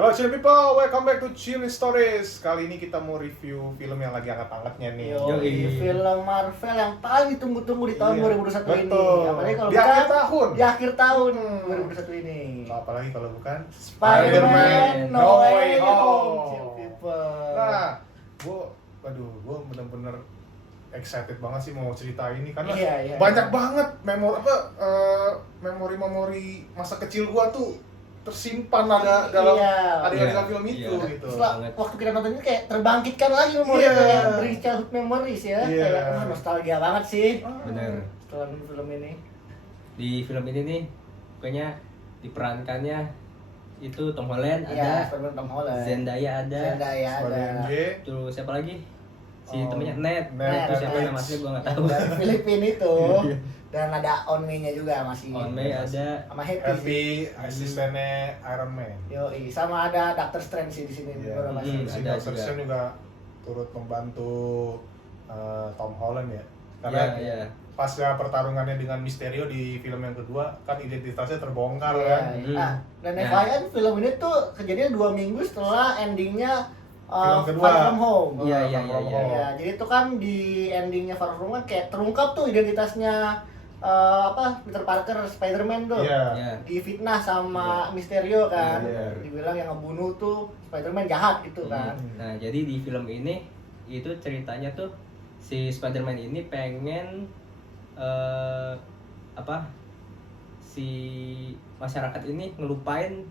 Hello Chill People, welcome back to Chill Stories. Kali ini kita mau review film yang lagi angkat-angkatnya nih. Film Marvel yang paling ditunggu-tunggu di tahun 2021 ini. Apalagi kalau di akhir tahun. Di akhir tahun 2021 ini. Apalagi kalau bukan Spider-Man No Way Home. Chill People. Nah, gue bener-bener excited banget sih mau cerita ini karena banyak banget memori masa kecil gua tuh tersimpan ada dalam adegan film itu gitu. Setelah waktu kita nonton ini kayak terbangkitkan lagi memori kayak beri childhood memories ya. Kayak nostalgia banget sih. Bener. Setelah nonton film ini. Di film ini nih pokoknya diperankannya itu Tom Holland ada, Tom Holland. Zendaya ada. Terus siapa lagi? Si temennya Ned. Itu siapa nama aslinya gua enggak tahu. Dari Filipina itu. Dan ada On May-nya juga masih. On May ada. Sama Happy asistennya Iron Man. Yoi, sama ada Doctor Strange sih di sini juga masih. Si ada Doctor Strange juga turut membantu Tom Holland ya. Karena pasca pertarungannya dengan Mysterio di film yang kedua kan identitasnya terbongkar kan. Nah, dan FYI film ini tuh kejadian 2 minggu setelah endingnya film kedua. Far From Home. Iya. Jadi itu kan di endingnya Far From Home kan kayak terungkap tuh identitasnya Peter Parker Spider-Man tuh. Difitnah sama Mysterio kan. Dibilang yang ngebunuh tuh Spider-Man jahat gitu kan. Nah, jadi di film ini itu ceritanya tuh si Spider-Man ini pengen si masyarakat ini ngelupain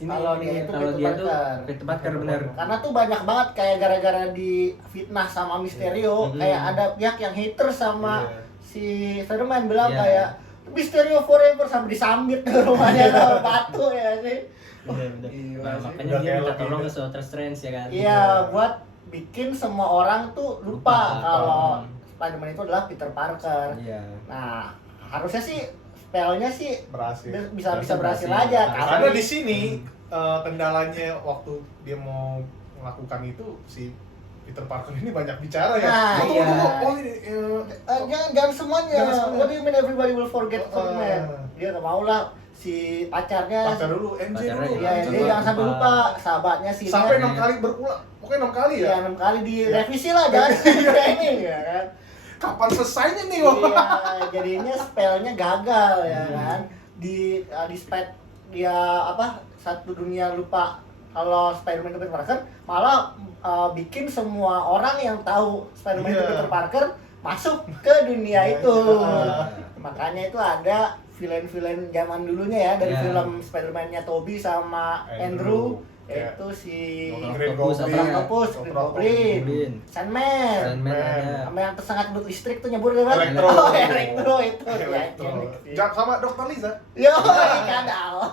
ini kalau dia tuh Peter Parker bener. Karena tuh banyak banget kayak gara-gara di fitnah sama Mysterio, kayak ada pihak yang hater sama si Spider-Man bilang kayak Mysterio forever sampai disambit ke rumahnya sama batu ya sih. Bener. Nah, makanya dia minta tolong ke Doctor Strange ya kan. Iya, buat bikin semua orang tuh lupa kalau Spider-Man itu adalah Peter Parker. Nah, harusnya sih spellnya sih bisa berhasil aja. Karena di sini kendalanya waktu dia mau melakukan itu si Peter Parker ini banyak bicara ya. Jangan semuanya. What do you mean everybody will forget Spider-Man? Dia nggak mau lah si pacar dulu, MJ dulu. Dia jangan sampai lupa sahabatnya si sampai 6 kali berulang. Pokoknya 6 kali ya. 6 kali direvisi lah jangan ini ya kan. Kapan selesainya nih? Iya, jadinya spellnya gagal ya kan. Di spell dia satu dunia lupa kalau Spider-Man itu Peter Parker, malah bikin semua orang yang tahu Spider-Man itu Peter Parker masuk ke dunia itu. Makanya itu ada villain-villain zaman dulunya ya dari film Spider-Man-nya Tobey sama Andrew. Itu si Green Goblin, Sandman, sama yang tersengat duduk listrik tuh nyebur kan? Elektro itu ya. Sama Dr. Liza. Yo, kadal.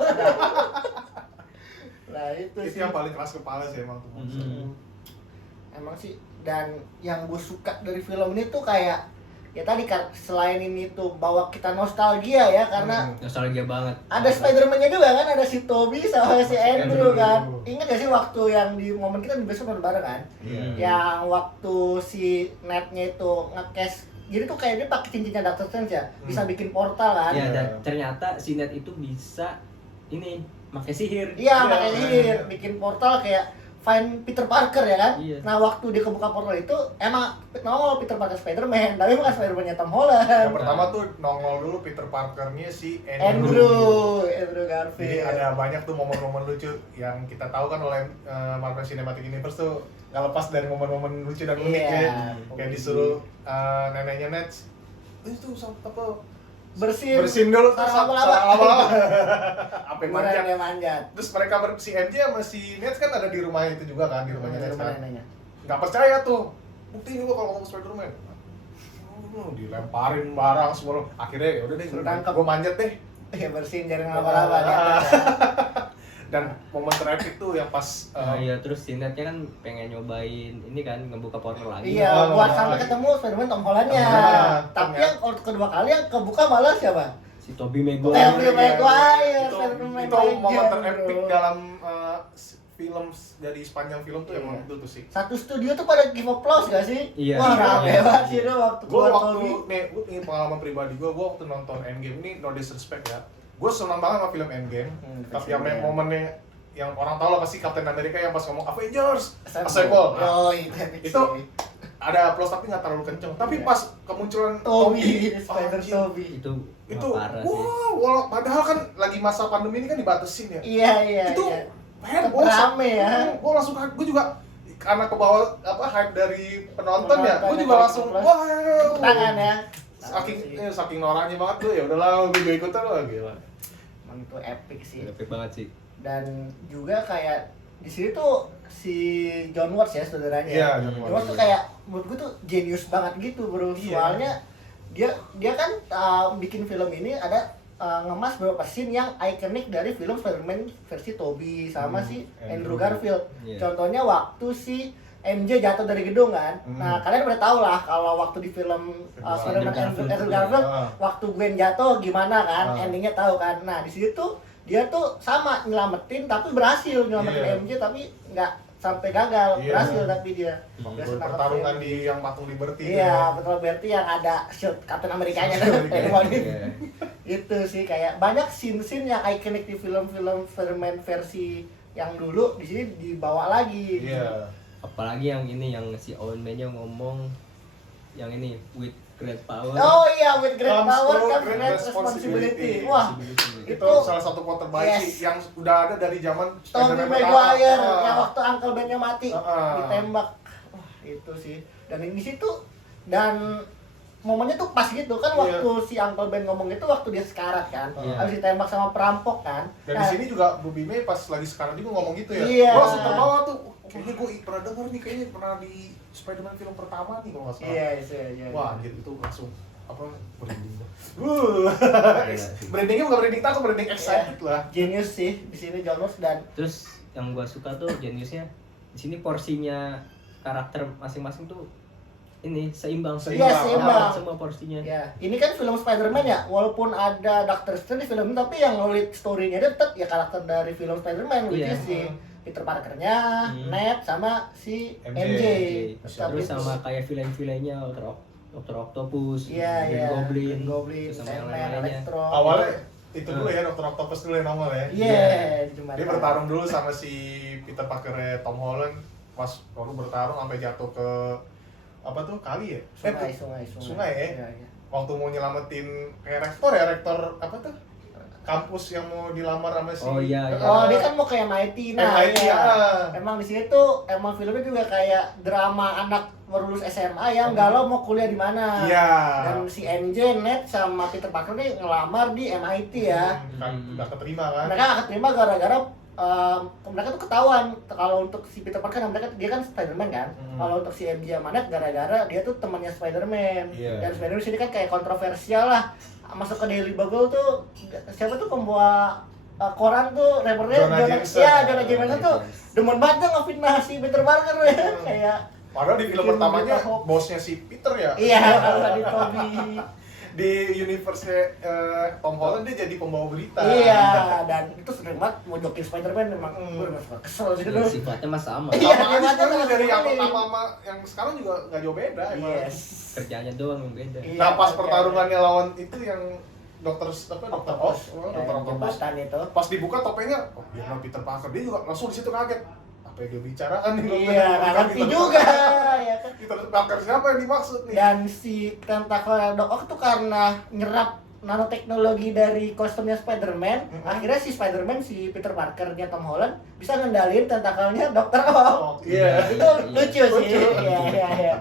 Nah itu sih yang paling keras kepala sih emang tuh. Emang sih, dan yang gue suka dari film ini tuh kayak ya tadi kan selain ini tuh bawa kita nostalgia ya karena nostalgia banget. Ada Spider-Man-nya juga kan, ada si Tobey sama si Andrew kan. Ingat gak sih waktu yang di momen kita besok nonton bareng kan? Yang waktu si Ned-nya itu nge-cast, jadi tuh kayak dia pakai cincinnya Doctor Strange ya, bisa bikin portal kan? Iya, dan ternyata si Ned itu bisa ini pakai sihir. Iya, pakai sihir, bikin portal kayak find Peter Parker ya kan? Nah waktu dia kebuka portal itu emang nongol Peter Parker Spider-Man, tapi bukan Spider-Man-nya Tom Holland. Yang pertama tuh nongol dulu Peter Parker-nya si Andrew Garfield. Jadi ada banyak tuh momen-momen lucu yang kita tahu kan oleh Marvel Cinematic Universe tuh nggak lepas dari momen-momen lucu dan unik ya. Kayak disuruh neneknya Ned itu bersin dulu terus lama-lama apa manjat. Terus mereka si MJ sama si Ned kan ada di rumahnya itu juga kan, di rumahnya Ned kan. Nggak percaya tuh, buktiin gua kalau ngomong Spider-Man. Dilemparin barang semua. Akhirnya ya udah deh, gua manjat deh. Ya bersin jangan lama-lama di atas. Dan momen terepik tuh yang pas terus si Ned-nya kan pengen nyobain ini kan ngebuka portal lagi. Iya, buat sampai ketemu Spider-Man Tom Holland-nya. Tapi yang kedua kali yang kebuka malah siapa? Si Tobey Maguire. Itu momen terepik dalam film dari sepanjang film tuh emang itu tuh sih. Satu studio tuh pada give applause gak sih? Iya. Wah, rame banget sih itu waktu gue ini pengalaman pribadi gue waktu nonton Endgame ini, no disrespect ya. Gue senang banget sama film Endgame. Tapi yang momennya yang orang tahu lah pasti Captain America yang pas ngomong Avengers Assemble. Assemble. Oh, itu Itu ada applause tapi nggak terlalu kenceng. Tapi pas kemunculan Toby, Toby, Spider anjing, Toby. Itu itu parah sih. wow, padahal kan lagi masa pandemi ini kan dibatasin ya. Iya. Itu Iya. heboh, Rame ya. Gue langsung gue juga karena ke bawah hype dari penonton ya, gue Penonton juga yang langsung plus. wow. Tangan ya. Saking noraknya banget tuh, ya udahlah gue juga ikutan lah, gila. Emang itu epic sih. Epic banget sih. Dan juga kayak di sini tuh si John Watts ya saudaranya. Iya, John John Watts Watts. tuh kayak menurut gue tuh jenius banget gitu bro. Iya. Soalnya dia kan bikin film ini ada ngemas beberapa scene yang ikonik dari film Spider-Man versi Tobey sama si Andrew Garfield. Iya. Contohnya waktu si MJ jatuh dari gedung kan. Nah, kalian udah tahu lah kalau waktu di film Spider-Man Andrew Garfield waktu Gwen jatuh gimana kan, endingnya tahu kan. Nah, di situ tuh dia tuh sama nyelamatin tapi berhasil nyelamatin MJ tapi nggak sampai gagal, berhasil tapi dia. Berhasil nangkep Pertarungan MJ. di yang patung Liberty. Iya, betul berarti yang ada shield Captain Amerikanya Iya. itu sih kayak banyak scene-scene yang ikonik di film-film Spider-Man versi yang dulu di sini dibawa lagi. Iya. Apalagi yang ini yang si Owen Man-nya ngomong yang ini with great power. Oh iya, with great Comes power through comes great great responsibility. responsibility. Wah, Itu itu salah satu quote terbaik Yes. sih yang udah ada dari zaman Tobey Spider-Man Maguire pertama. yang waktu Uncle Ben-nya mati ditembak. Wah, itu sih. Dan di situ dan momennya tuh pas gitu kan waktu si Uncle Ben ngomong itu waktu dia sekarat kan. Iya. Habis ditembak sama perampok kan. Dan di sini juga Bobby May pas lagi sekarang juga ngomong gitu ya. Iya. Gua langsung terbawa tuh. Kayaknya gue pernah denger nih, kayaknya pernah di Spider-Man film pertama nih kalau nggak salah. Iya. Wah, anjir itu langsung apa branding. sih. Brandingnya bukan branding takut, branding excited lah. Genius sih di sini John Watts dan Terus yang gua suka tuh jeniusnya di sini porsinya karakter masing-masing tuh ini seimbang. Iya, seimbang. Semua porsinya. ya, ini kan film Spider-Man ya, walaupun ada Doctor Strange di film ini, tapi yang lead story-nya dia tetap ya karakter dari film Spider-Man, which Iya. is si Peter Parker-nya, Ned, sama si MJ. MJ. Terus Tapi sama kayak villain-villainnya Dr. Octopus, Green Goblin, terus sama yang Sandman, lain-lainnya. Electro. Awalnya itu dulu ya, Dr. Octopus dulu yang nongol ya. Iya, cuma Dia bertarung dulu sama si Peter Parker Tom Holland, pas waktu bertarung sampai jatuh ke apa tuh kali ya? Sungai ya? Iya, iya. Waktu mau nyelamatin kayak rektor apa tuh? Kampus yang mau dilamar sama si Oh, iya. Oh, dia kan mau ke MIT. Nah, MIT, iya. ya. Emang di sini tuh emang filmnya juga kayak drama anak baru lulus SMA yang galau mau kuliah di mana. Iya. Dan si MJ, Ned sama Peter Parker nih ngelamar di MIT ya. Kan udah keterima kan? Mereka gak keterima gara-gara mereka tuh ketahuan kalau untuk si Peter Parker dia kan Spider-Man kan. Kalau untuk si MJ sama Ned gara-gara dia tuh temannya Spider-Man. Iya. Dan Spider-Man di sini kan kayak kontroversial lah. Masuk ke Daily Bugle tuh siapa tuh pembawa koran tuh reporternya Jonah Jameson. Jonah Jameson tuh demen banget tuh ngefitnah si Peter Parker ya. Kayak Padahal di film bikin pertamanya berita hoax. bosnya si Peter ya. Iya, kalau di Toby. Di universe Tom Holland dia jadi pembawa berita. Iya, dan itu sering banget mojokin Spider-Man memang bener kesel sih Dan dulu. sifatnya mah sama. Iya, Sama aja dia sekarang mati dari yang sekali. pertama sama yang sekarang juga nggak jauh beda emang. Yes. Kerjanya doang yang beda. Iya, Nah pas kerjanya. pertarungannya lawan itu yang dokter Octopus, dokter Octopus, jembatan itu. pas dibuka topengnya, oh dia bilang Peter Parker, dia juga langsung di situ kaget. Apa yang dia bicarakan nih? Iya, nggak ngerti juga ya kan. Peter Parker siapa yang dimaksud nih? Dan si tentakel Doc Ock tuh karena nyerap nanoteknologi dari kostumnya Spider-Man, akhirnya si Spider-Man, si Peter Parker-nya Tom Holland bisa ngendalin tentakelnya Dr. Ock. Oh, iya. Itu lucu sih. Iya.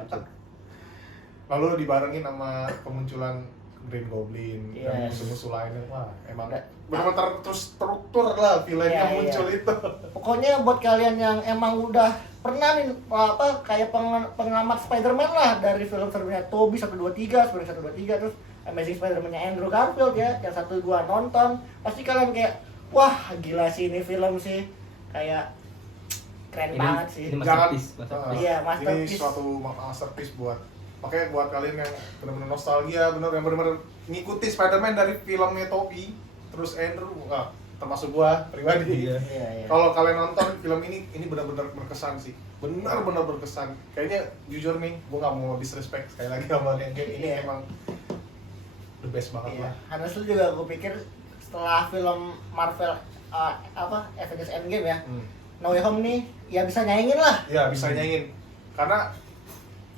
Lalu dibarengin sama kemunculan Green Goblin dan Yes. musuh-musuh lainnya, wah emang Nah, benar-benar terstruktur lah villainnya Iya, muncul iya. itu. Pokoknya buat kalian yang emang udah pernah nih kayak pengamat Spider-Man lah dari film-filmnya Tobey 123, Spider-Man 123, terus Amazing Spider-Man-nya Andrew Garfield ya, yang 1-2 nonton, pasti kalian kayak wah gila sih ini film sih, kayak keren banget sih. Ini Jangan, masterpiece. Iya, ini masterpiece. suatu masterpiece makanya buat kalian yang benar-benar nostalgia, yang benar-benar ngikuti Spider-Man dari filmnya Tobey, terus Andrew, termasuk gua pribadi. Iya. Iya. Kalau kalian nonton film ini benar-benar berkesan sih, benar-benar berkesan. Kayaknya jujur nih, gua nggak mau disrespect sekali lagi sama Endgame ini Iya. emang the best banget Iya. lah. Honestly juga gue pikir setelah film Marvel Avengers Endgame ya. No Way Home nih ya bisa nyaingin lah. Ya bisa nyaingin. Karena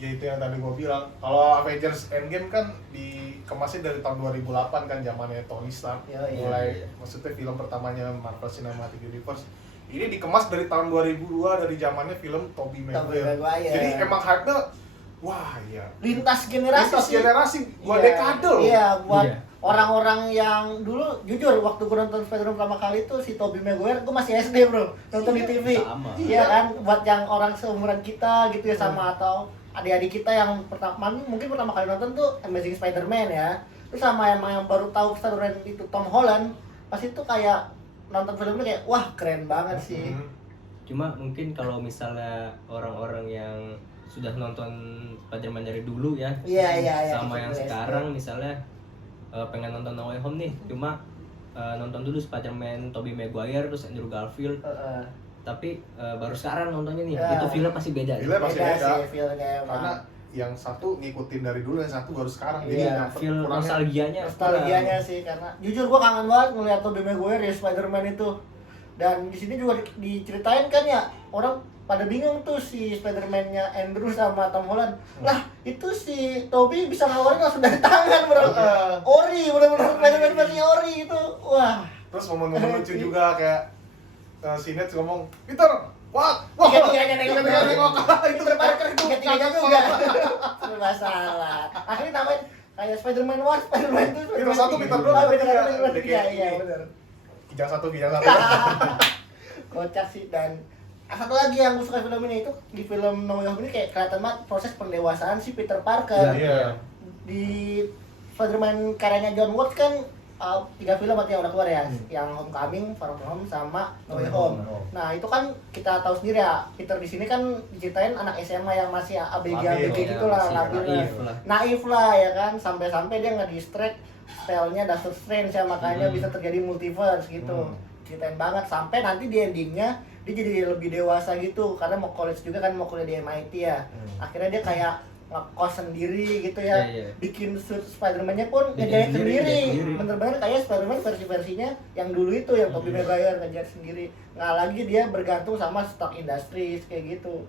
ya itu yang tadi gua bilang, kalau Avengers Endgame kan dikemasnya dari tahun 2008 kan, zamannya Tony Stark. Mulai maksudnya film pertamanya Marvel Cinematic Universe. Ini dikemas dari tahun 2002 dari zamannya film Tobey Maguire. Jadi emang hype-nya wah iya. Lintas generasi. Buat dekade loh. Iya, buat orang-orang yang dulu jujur waktu gue nonton Spider-Man pertama kali itu si Tobey Maguire gue masih SD bro, nonton di TV. Iya kan, buat yang orang seumuran kita gitu ya sama atau adik-adik kita yang mungkin pertama kali nonton tuh Amazing Spider-Man ya. Terus sama yang baru tahu Spider-Man itu Tom Holland, pas itu kayak nonton filmnya kayak wah keren banget sih. Cuma mungkin kalau misalnya orang-orang yang sudah nonton Spider-Man dari dulu ya, sama yang sekarang misalnya pengen nonton No Way Home nih, cuma nonton dulu Spider-Man Tobey Maguire terus Andrew Garfield, tapi baru sekarang nontonnya nih, itu filmnya pasti beda. Filmnya pasti beda sih, filmnya karena yang satu ngikutin dari dulu, yang satu baru sekarang. Feel nostalgianya sih, karena jujur gua kangen banget ngeliat Tobey Maguire ya Spider-Man itu. Dan di sini juga diceritain kan ya, orang pada bingung tuh si Spider-Man-nya Andrew sama Tom Holland. Lah, itu si Tobey bisa ngeluarin langsung dari tangan, bro. Ori, bener-bener Spider-Man versi Ori itu. Wah. Terus momen-momen lucu juga kayak si Ned ngomong, "Peter, what?" Tiga-tiganya nengok. Itu Parker itu. Tiga-tiganya juga. Masalah. Akhirnya namanya kayak Spider-Man 1, Spider-Man 2. Peter 1, Peter 2, Peter 3. Iya, benar. Kijang satu. Kocak sih. Dan satu lagi yang gue suka film ini itu di film No Way Home ini kayak kelihatan banget proses pendewasaan si Peter Parker. Di Spider-Man karyanya John Watts kan 3 film artinya udah keluar ya, yang Homecoming, Far From Home, sama No Way Home. Nah itu kan kita tahu sendiri ya, Peter di sini kan diceritain anak SMA yang masih ABG gitu lah, naif lah ya kan, sampai dia nge-distract spellnya Doctor Strange ya, makanya bisa terjadi multiverse gitu. Ceritain banget sampai nanti di endingnya dia jadi lebih dewasa gitu karena mau college juga kan, mau kuliah di MIT ya. Akhirnya dia kayak ngekos sendiri gitu ya, bikin suit Spider-Man-nya pun ngejahit sendiri. Bener-bener kayak Spider-Man versi-versinya yang dulu itu, yang Tobey Maguire ngejahit sendiri. Nggak lagi dia bergantung sama stock industries kayak gitu.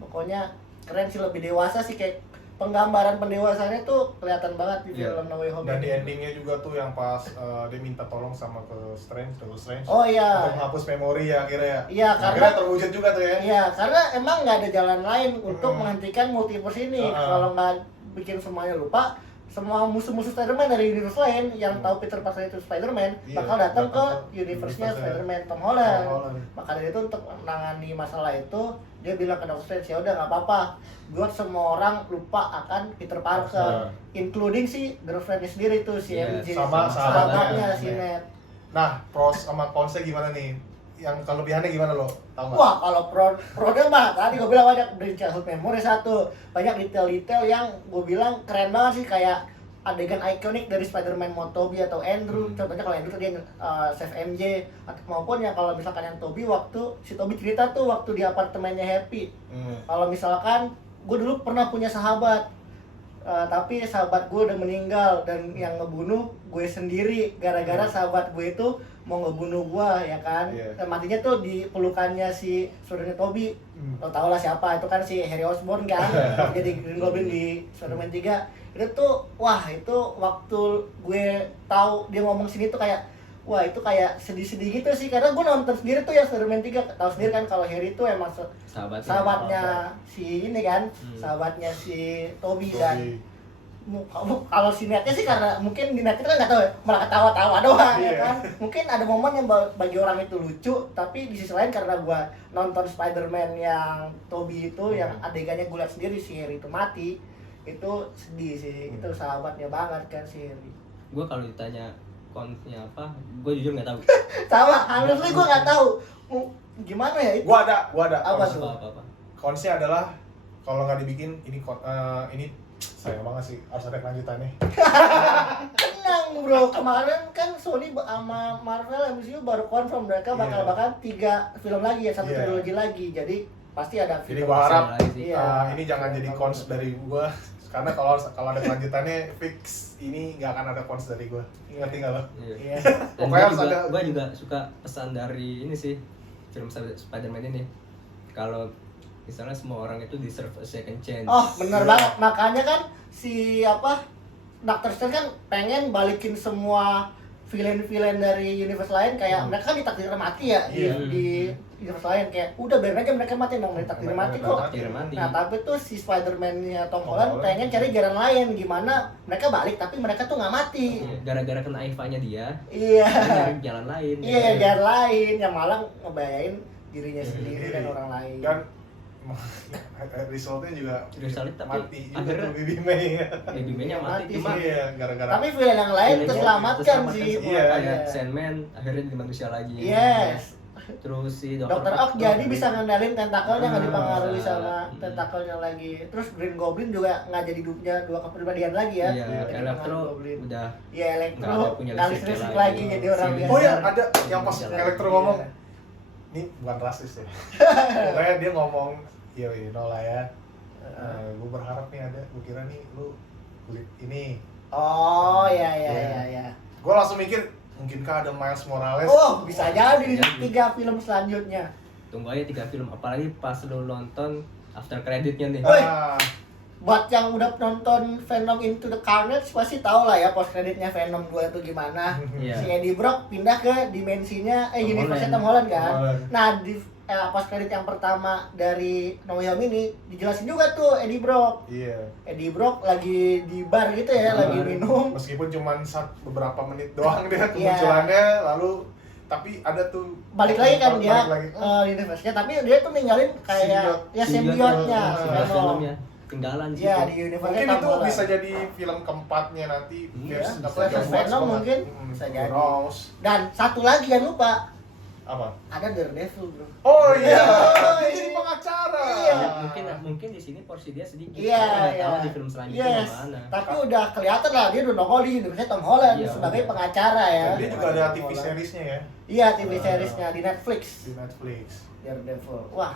Pokoknya keren sih, lebih dewasa sih, kayak penggambaran pendewasannya tuh kelihatan banget di film No Way Home. Dan di endingnya juga tuh yang pas dia minta tolong sama ke Doctor Strange. Oh iya. Untuk menghapus memori ya akhirnya ya. Iya, karena terwujud juga tuh ya. Iya, karena emang nggak ada jalan lain untuk menghentikan multiverse ini. Kalau nggak bikin semuanya lupa, semua musuh-musuh Spider-Man dari universe lain yang tahu Peter Parker itu Spider-Man bakal datang ke universe-nya Spider-Man Tom Holland. Maka dari itu untuk menangani masalah itu dia bilang ke Doctor Strange, ya udah nggak apa-apa, buat semua orang lupa akan Peter Parker, including si girlfriend-nya sendiri tuh si MJ, sama sahabatnya si Ned. Nah, pros sama consnya gimana nih? Yang kelebihannya gimana lo? Tahu nggak? Wah, kalau pro-nya mah tadi gue bilang banyak dari childhood memory satu, banyak detail-detail yang gue bilang keren banget sih, kayak adegan ikonik dari Spider-Man mau Tobey atau Andrew. Contohnya kalau Andrew dia save MJ, atau maupun ya kalau misalkan yang Tobey waktu si Tobey cerita tuh waktu di apartemennya Happy. Kalau misalkan gue dulu pernah punya sahabat, tapi sahabat gue udah meninggal dan yang ngebunuh gue sendiri gara-gara sahabat gue itu mau ngebunuh gue ya kan. Dan matinya tuh di pelukannya si saudaranya Tobey. Lo tau lah siapa, itu kan si Harry Osborn kan. Jadi Green Goblin di Spider-Man 3. Itu tuh wah, itu waktu gue tahu dia ngomong sini tuh kayak wah, itu kayak sedih-sedih gitu sih, karena gue nonton sendiri tuh yang Spider-Man 3, tahu sendiri kan kalau Harry itu emang sahabatnya si ini kan, sahabatnya si Tobey. Dan kalau si Netnya sih karena mungkin di Net itu kan nggak tahu ya, malah ketawa-tawa doang ya kan. Mungkin ada momen yang bagi orang itu lucu, tapi di sisi lain karena gue nonton Spider-Man yang Tobey itu yang adegannya gue lihat sendiri si Harry itu mati, itu sedih sih. Itu sahabatnya banget kan si Harry. Gue kalau ditanya konsnya apa, gue jujur nggak tahu. Sama, honestly gue nggak tahu gimana ya itu. Gua ada. Apa kons. tuh? Apa? Konsnya adalah kalau nggak dibikin ini sayang banget sih, harus ada kelanjutannya. Tenang bro, kemarin kan Sony sama Marvel MCU baru confirm mereka bakal 3 film lagi ya, 1 trilogi lagi. Jadi pasti ada film. Jadi gua harap ini jangan jadi cons dari gua Karena kalau ada kelanjutannya fix ini nggak akan ada cons dari gue. Ngerti nggak lo? Iya. Dan Pokoknya harus ada. gue juga suka pesan dari ini sih film Spider-Man ini. Kalau misalnya semua orang itu deserve a second chance. Oh, bener Iya. banget. Makanya kan si Doctor Strange kan pengen balikin semua villain-villain dari universe lain kayak mereka kan ditakdirkan mati ya Iya. di universe lain kayak udah biarin aja mereka mati emang ditakdir mati kok. Takdir mati. Nah, tapi tuh si Spider-Man-nya Tom Tom Holland Holland. pengen cari jalan lain gimana mereka balik tapi mereka tuh nggak mati. Gara-gara kena Eva-nya dia Iya. nyari jalan lain. Iya, jalan lain yang malah ngebayain dirinya sendiri dan orang lain. Dan resultnya juga Resultnya tapi mati juga akhirnya tuh Baby May. Baby Man-nya mati Mati cuma Iya, gara-gara Tapi villain yang lain Villain-nya terselamatkan terselamatkan sih. semua. Iya, Kayak Sandman akhirnya jadi manusia lagi. Yes. Terus si Dr. Ock jadi bisa ngendalin tentakelnya nggak Ah, dipengaruhi bisa. sama tentakelnya lagi. Terus Green Goblin juga nggak jadi dua kepribadian lagi ya. Iya, Jadi Electro Goblin. udah Iya, nggak ada Electro punya nggak listrik listrik lagi. lagi jadi orang Si- biasa. Oh ya, ada yang pas Iya. Elektro ngomong, ini bukan rasis ya. Pokoknya dia ngomong, yo you know lah ya. Gue berharap nih ada, gue kira nih lu kulit ini. Oh, iya Iya. iya. Gue langsung mikir, mungkinkah ada Miles Morales? Oh, bisa jadi di Jadi. 3 film selanjutnya. Tunggu aja 3 film, apalagi pas lu nonton after creditnya nih. Woi. Ah, Buat yang udah nonton Venom Into the Carnage pasti tahu lah ya post creditnya Venom 2 itu gimana. Iya. Si Eddie Brock pindah ke dimensinya Tom universe Holland. Tom Holland kan. Tom Holland. Nah, di post credit yang pertama dari No Way Home ini dijelasin juga tuh Eddie Brock. iya. Eddie Brock lagi di bar gitu ya, Bar. lagi minum. Meskipun cuma beberapa menit doang dia Iya. kemunculannya, lalu tapi ada tuh Balik lagi kan balik dia lagi. universe-nya, tapi dia tuh ninggalin kayak ya simbiotnya si Venom. filmnya tinggalan sih. Ya, di universe Mungkin Tom itu Holland. bisa jadi film keempatnya nanti. Iya, Versi- bisa. John Watts Venom banget. mungkin bisa Who jadi. knows? Dan satu lagi jangan lupa, Apa? ada Daredevil, bro. Oh iya, Oh, dia iya. jadi pengacara. Iya. Mungkin di sini porsi dia sedikit. Iya, Kita nggak iya. tahu di film selanjutnya Yes. gimana. Tapi udah kelihatan lah dia udah nongol di Indonesia Tom Holland Iya, sebagai udah. pengacara ya. Dan dia juga ada Tom TV Holland. seriesnya ya Iya, TV seriesnya di Netflix. di Netflix. Daredevil. Wah,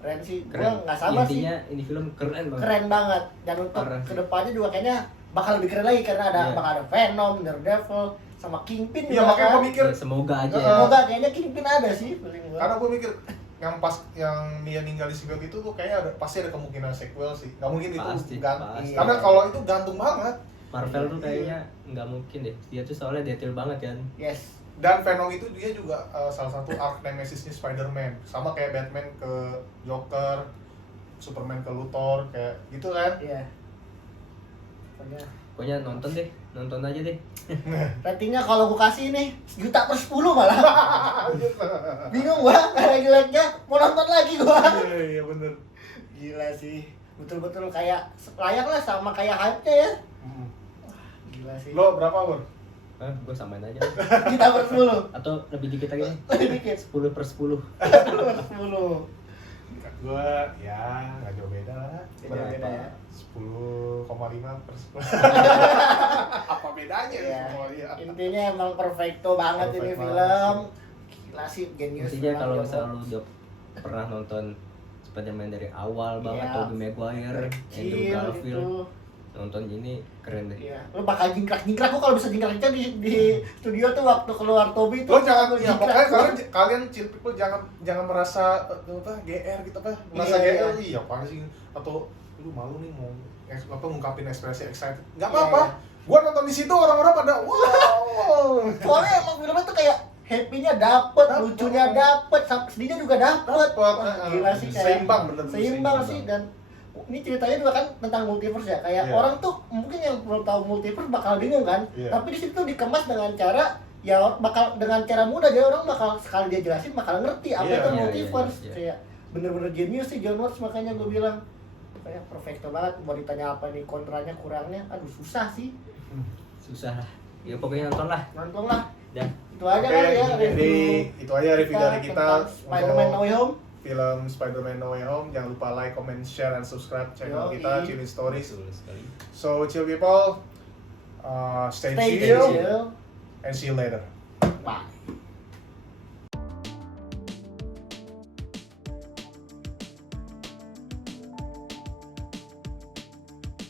keren sih. Gua Keren. nggak sabar sih. Intinya ini film keren banget. Keren banget. Dan untuk Parah sih. kedepannya juga kayaknya bakal lebih keren lagi karena Iya. bakal ada Venom, Daredevil, sama Kingpin Iya, juga makanya kan. gue mikir, Ya, semoga aja ya. Semoga kayaknya Kingpin ada sih paling gua. karena gue mikir yang pas yang dia ninggal di simbiot itu tuh kayaknya pasti ada kemungkinan sequel sih. Nggak mungkin Pasti, itu pasti. karena kalau itu gantung banget. Marvel tuh Iya. kayaknya nggak mungkin deh. Dia tuh soalnya detail banget kan. Yes. Dan Venom itu dia juga salah satu arc nemesisnya Spider-Man. Sama kayak Batman ke Joker, Superman ke Luthor, kayak gitu kan. Iya. Pokoknya Pokoknya nonton aja deh. ratingnya kalau gua kasih nih 1.000.000 malah. Bingung gua, jelek-jeleknya mau nonton lagi gua. Iya bener. Gila sih. Betul-betul kayak layak lah sama kayak hype-nya ya. Gila sih. Lo berapa, Bur? Gue samain aja. Kita ber-10. Atau lebih dikit lagi. Lebih dikit. 10/10. 10. Gua ya nggak jauh beda lah. Beda-beda ya. 10,5/10. Apa bedanya Iya. semua ya? Intinya emang perfecto banget Perfect ini banget film. Gila sih, genius. Intinya memang kalau John misalnya Watts. lu udah pernah nonton Spider-Man dari awal banget, Iya. Tobey Maguire, Andrew Kecil Garfield, gitu. nonton ini keren deh. Iya, lu bakal jingkrak-jingkrak. Gua kalau bisa jingkrak-jingkrak di studio tuh waktu keluar Toby tuh. Lo jangan gua ya jingkrak. pokoknya kalian chill people jangan merasa apa GR gitu apa merasa Iya, GR iya apaan sih atau lu malu nih mau ngungkapin ekspresi excited nggak Iya, apa-apa gua nonton di situ orang-orang pada wow Soalnya emang filmnya tuh kayak happy-nya dapet, Dapet. lucunya dapet, sedihnya juga dapet. Dapet, Wah, gila sih kayak seimbang, bener-bener seimbang seimbang. sih. Dan ini ceritanya juga kan tentang multiverse ya. Kayak Iya. orang tuh mungkin yang belum tahu multiverse bakal bingung kan. Iya. Tapi di situ dikemas dengan cara ya bakal dengan cara mudah, dia orang bakal sekali dia jelasin bakal ngerti apa Iya, itu iya, multiverse. iya, iya. Kayak bener-bener genius sih John Watts, makanya gue bilang kayak perfecto banget. Mau ditanya apa nih kontranya kurangnya, aduh susah sih. Susah lah. Ya pokoknya nonton lah. Nonton lah. Dah. Itu aja Oke, kali ya jadi itu aja review dari kita tentang Spider-Man No Way Home. film Spider-Man No Way Home. Jangan lupa like, comment, share, and subscribe channel Yoi. kita Chillin Stories. Betul sekali. So chill people, stay Stay chill chill. and see you later. Bye.